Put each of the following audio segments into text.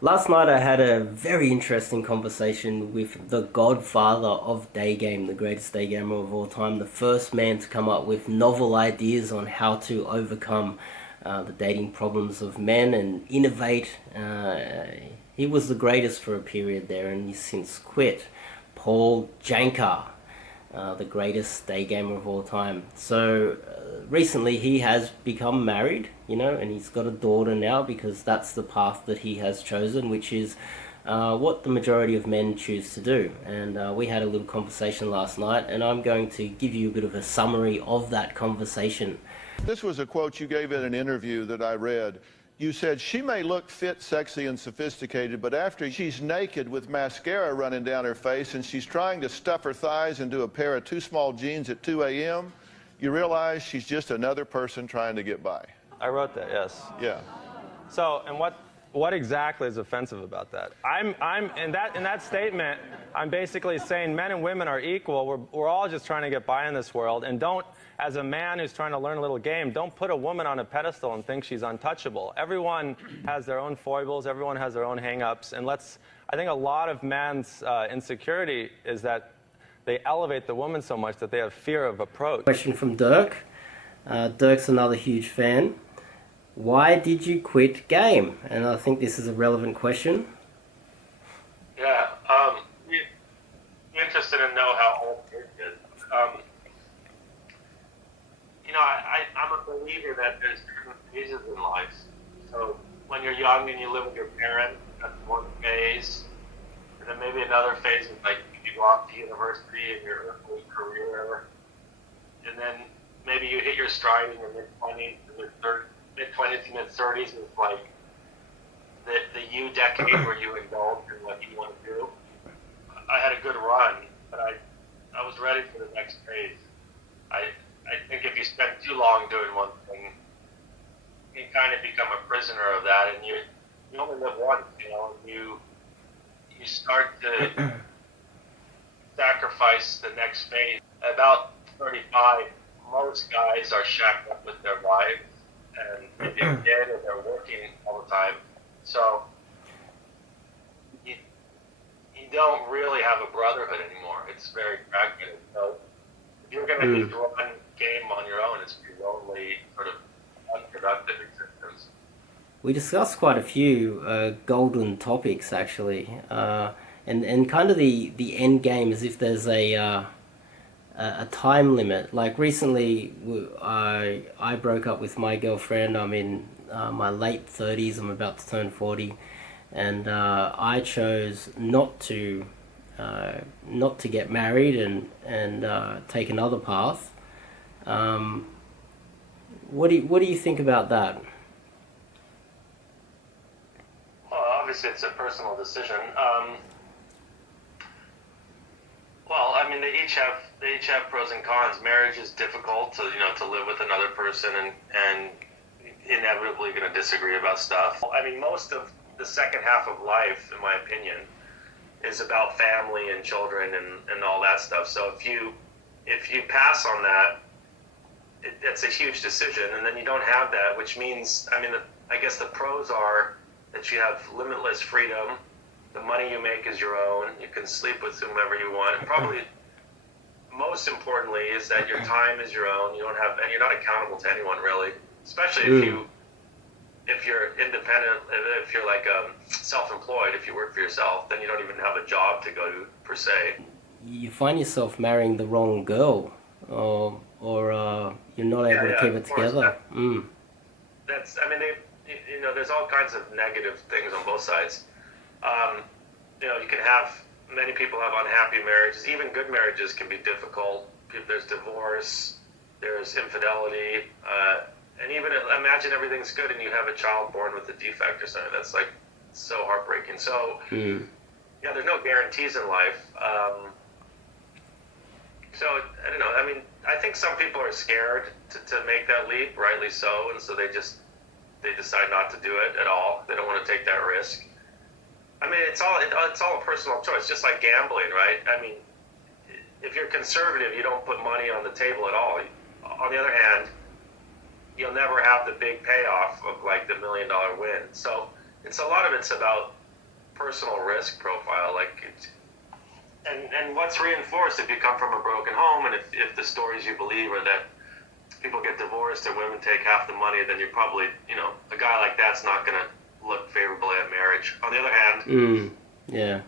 Last night I had a very interesting conversation with the godfather of day game, the greatest day gamer of all time, the first man to come up with novel ideas on how to overcome the dating problems of men and innovate. He was the greatest for a period there, and he's since quit. Paul Janka, the greatest day gamer of all time. So recently he has become married, and he's got a daughter now because that's the path that he has chosen, which is what the majority of men choose to do. And we had a little conversation last night, and I'm going to give you a bit of a summary of that conversation. This was a quote you gave in an interview that I read. You said, "She may look fit, sexy, and sophisticated, but after she's naked with mascara running down her face and she's trying to stuff her thighs into a pair of too small jeans at 2 a.m., you realize she's just another person trying to get by." I wrote that, yes. Yeah. So, and what exactly is offensive about that? I'm in that statement, I'm basically saying men and women are equal. We're all just trying to get by in this world, and don't, as a man who's trying to learn a little game, don't put a woman on a pedestal and think she's untouchable. Everyone has their own foibles, everyone has their own hang-ups, and I think a lot of men's insecurity is that they elevate the woman so much that they have fear of approach. Question from Dirk. Dirk's another huge fan. Why did you quit game? And I think this is a relevant question. Yeah, I'm interested to know how old Dirk is. I'm a believer that there's different phases in life. So when you're young and you live with your parents, that's one phase. And then maybe another phase is like you go off to university and your early career. And then maybe you hit your stride in your mid-20s mid-20s to mid-30s is like the you decade where you indulge in what you want to do. I had a good run, but I was ready for the next phase. I think if you spend too long doing one thing, you kind of become a prisoner of that, and you only live once, you start to sacrifice the next phase. About 35, most guys are shacked up with their wives, and maybe they're dead or they're working all the time. So you don't really have a brotherhood anymore. It's very fragmented. So if you're going to just run game on your own, it's a pretty lonely, sort of unproductive existence. We discussed quite a few golden topics actually, and kind of the end game as if there's a time limit. Like recently, I broke up with my girlfriend. I'm in my late 30s. I'm about to turn 40, and I chose not to get married and take another path. What do you think about that? Well, obviously it's a personal decision. Well, I mean, they each have pros and cons. Marriage is difficult to live with another person and inevitably going to disagree about stuff. I mean, most of the second half of life, in my opinion, is about family and children and all that stuff. So if you pass on that, it's a huge decision, and then you don't have that, which means, I mean, I guess the pros are that you have limitless freedom. The money you make is your own. You can sleep with whomever you want. And probably most importantly is that your time is your own. And you're not accountable to anyone really. Especially if you're independent, if you're like self-employed, if you work for yourself, then you don't even have a job to go to per se. You find yourself marrying the wrong girl, or you're not able to keep it together. That's, I mean, there's all kinds of negative things on both sides. You can have, many people have unhappy marriages. Even good marriages can be difficult. There's divorce, there's infidelity, and even imagine everything's good and you have a child born with a defect or something. That's like so heartbreaking. So, yeah, there's no guarantees in life. So, I don't know. I mean, I think some people are scared to make that leap, rightly so, and so they decide not to do it at all. They don't want to take that risk. I mean, it's all a personal choice, just like gambling, right? I mean, if you're conservative, you don't put money on the table at all. On the other hand, you'll never have the big payoff of like the $1 million win. So a lot of it's about personal risk profile. Like, and what's reinforced if you come from a broken home, and if the stories you believe are that people get divorced and women take half the money, then you're probably, a guy like that's not going to look favorably at marriage. On the other hand, yeah.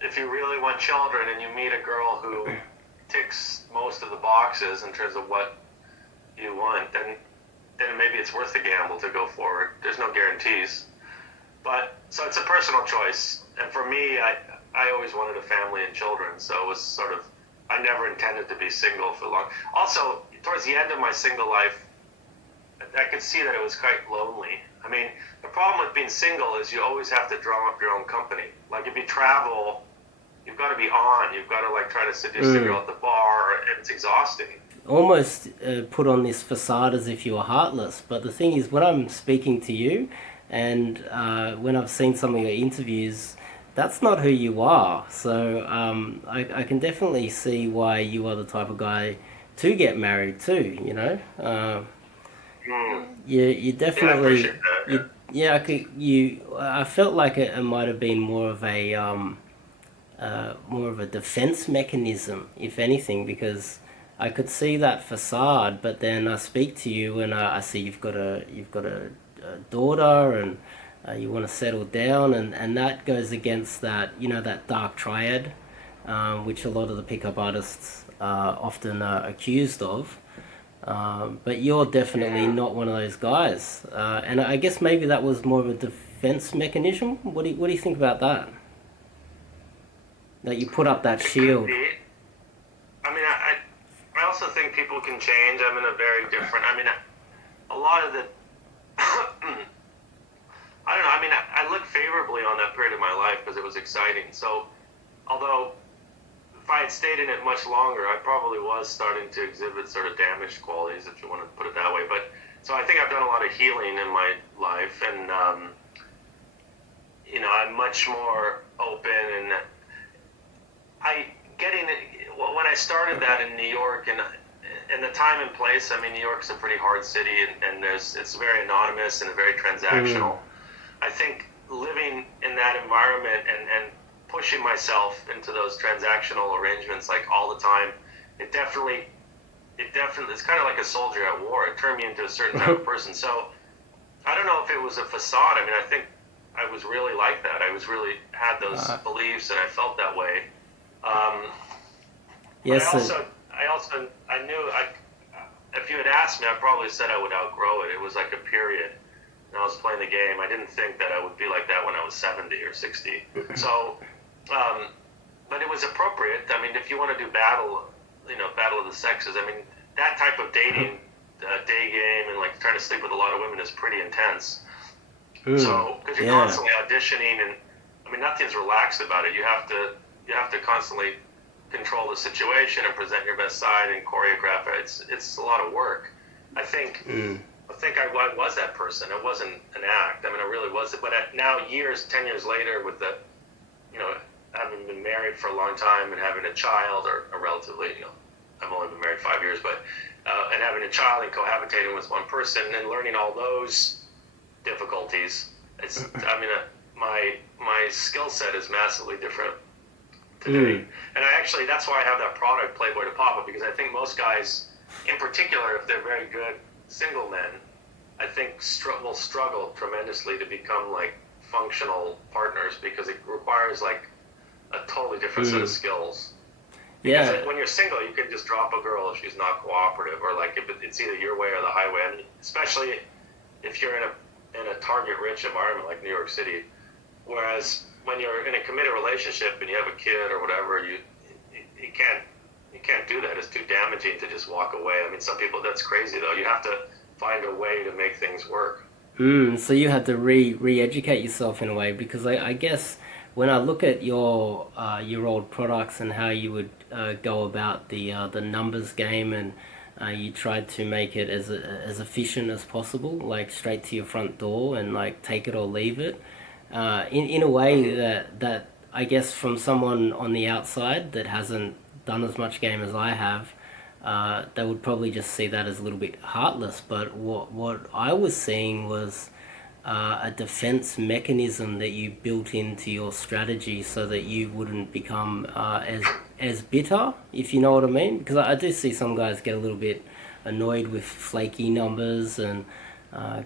If you really want children and you meet a girl who ticks most of the boxes in terms of what you want, then maybe it's worth the gamble to go forward. There's no guarantees. But, so it's a personal choice. And for me, I always wanted a family and children, so it was sort of, I never intended to be single for long. Also, towards the end of my single life, I could see that it was quite lonely. I mean, the problem with being single is you always have to drum up your own company. Like, if you travel, you've got to be on. You've got to, like, try to seduce the girl at the bar, and it's exhausting. Almost put on this facade as if you were heartless. But the thing is, when I'm speaking to you, and when I've seen some of your interviews, that's not who you are. So I can definitely see why you are the type of guy to get married too, You definitely... I felt like it might have been more of a defense mechanism, if anything, because I could see that facade, but then I speak to you and I see you've got a daughter, and you want to settle down, and that goes against that, that dark triad, which a lot of the pickup artists are often accused of. But you're definitely not one of those guys, and I guess maybe that was more of a defense mechanism. What do you think about that? That you put up that shield. I mean, I also think people can change. I'm in a very different. I mean, a lot of the. I don't know. I mean, I look favorably on that period of my life because it was exciting. So, although if I had stayed in it much longer, I probably was starting to exhibit sort of damaged qualities, if you want to put it that way. But so I think I've done a lot of healing in my life, and I'm much more open. And when I started that in New York, and the time and place, I mean, New York's a pretty hard city, and it's very anonymous and very transactional. I think living in that environment and pushing myself into those transactional arrangements like all the time, it definitely it's kind of like a soldier at war. It turned me into a certain type of person. So I don't know if it was a facade. I mean, I think I was really like that. I was really had those beliefs, and I felt that way. Yes. I knew if you had asked me, I probably said I would outgrow it. It was like a period. And I was playing the game. I didn't think that I would be like that when I was 70 or 60. So, but it was appropriate. I mean, if you want to do battle of the sexes, I mean, that type of dating, day game, and like trying to sleep with a lot of women is pretty intense. So, because you're constantly auditioning, and I mean, nothing's relaxed about it. You have to constantly control the situation and present your best side and choreograph it. It's a lot of work. I think I was that person. It wasn't an act. I mean, I really was. But now, 10 years later, with the, having been married for a long time and having a child, or a relatively, I've only been married 5 years, but and having a child and cohabitating with one person and learning all those difficulties, I mean, my skill set is massively different today. And that's why I have that product, Playboy to Papa, because I think most guys, in particular, if they're very good single men, I think will struggle tremendously to become like functional partners, because it requires like a totally different set of skills. Because when you're single, you can just drop a girl if she's not cooperative, or like if it's either your way or the highway. I mean, especially if you're in a target-rich environment like New York City. Whereas when you're in a committed relationship and you have a kid or whatever, you can't do that. It's too damaging to just walk away. I mean, some people, that's crazy though. You have to find a way to make things work. So you had to re-educate yourself in a way, because I guess when I look at your old products and how you would go about the numbers game, and you tried to make it as efficient as possible, like straight to your front door and like take it or leave it, in a way that I guess from someone on the outside that hasn't done as much game as I have, they would probably just see that as a little bit heartless. But what I was seeing was a defense mechanism that you built into your strategy so that you wouldn't become as bitter, if you know what I mean. Because I do see some guys get a little bit annoyed with flaky numbers and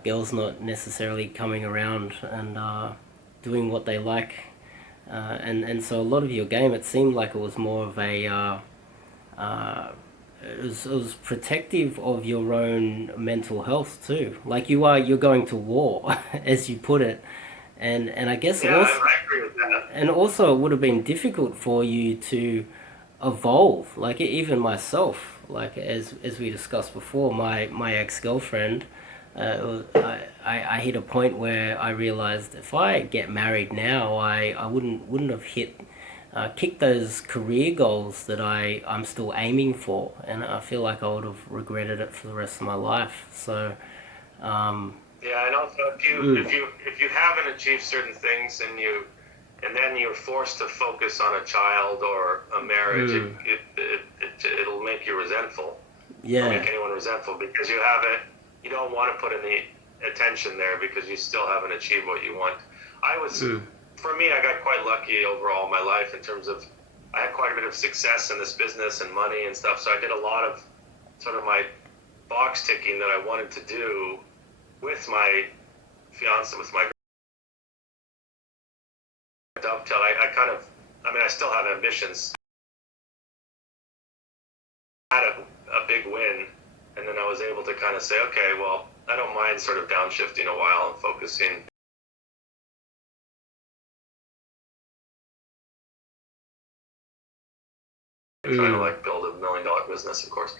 girls not necessarily coming around and doing what they like. And so a lot of your game, it seemed like it was more of a it was protective of your own mental health too. Like you're going to war, as you put it, and I guess Yeah, also, I agree with that. and also it would have been difficult for you to evolve. Like even myself, like as we discussed before, my ex girlfriend. I hit a point where I realized if I get married now, I wouldn't have kicked those career goals that I'm still aiming for, and I feel like I would have regretted it for the rest of my life. So, Yeah, and also if you haven't achieved certain things and then you're forced to focus on a child or a marriage, it'll make you resentful. yeah, It'll make anyone resentful because you don't want to put in the attention there because you still haven't achieved what you want. For me, I got quite lucky overall in my life in terms of I had quite a bit of success in this business and money and stuff. So I did a lot of sort of my box ticking that I wanted to do with my fiance, with my dovetail. I still have ambitions. I had a big win, and then I was able to kind of say, okay, well, I don't mind sort of downshifting a while and focusing. Trying to like build $1 million business, of course.